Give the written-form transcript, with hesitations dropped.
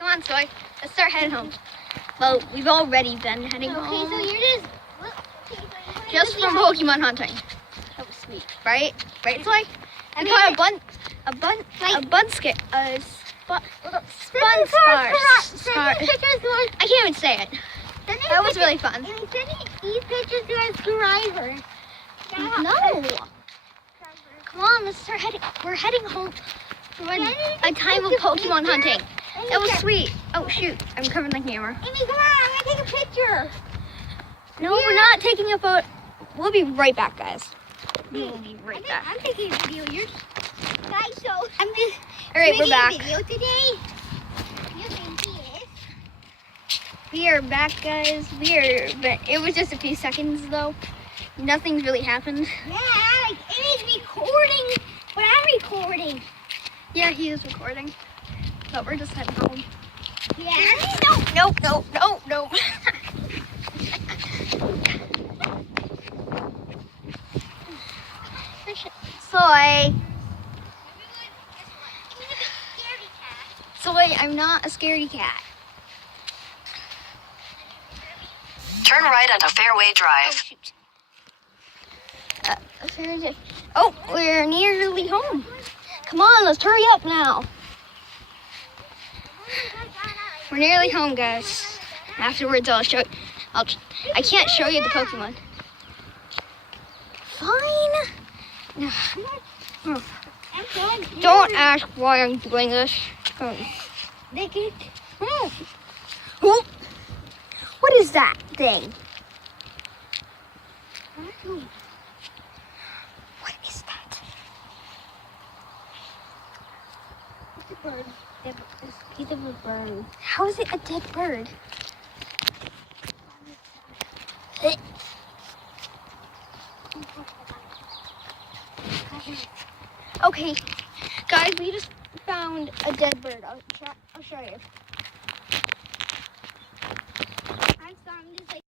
Come on, Soy. Let's start heading home. Well, we've already been heading home. Okay, so you're just from Pokemon hunting. That was sweet. Right? Right, Soy? We caught a spun spar. I can't even say it. That was really fun. And send these pictures to our subscriber. No. Come on, let's start heading. We're heading home for a time of Pokemon hunting. That was sweet. Oh shoot, I'm covering the camera. Amy, come on, I'm gonna take a picture. No, we're not taking a photo. We'll be right back, guys. We'll be right back. I'm taking a video. You're guys, so I'm just All right, we're back. video today. You think he is? We are back, guys. It was just a few seconds though. Nothing's really happened. Yeah, like Amy's recording, but I'm recording. Yeah, he is recording. But we're just heading home. Yeah. Nope. Soy, I'm not a scaredy cat. Turn right onto Fairway Oh, Drive. shoot. Oh, we're nearly home. Come on, let's hurry up now. We're nearly home, guys. Afterwards, I can't show you the Pokemon. Fine. Don't ask why I'm doing this. They can. Who? What is that thing? What is that? It's a bird. It's a piece of a bird. How is it a dead bird? Okay, guys, we just found a dead bird. I'll show you. I found this like.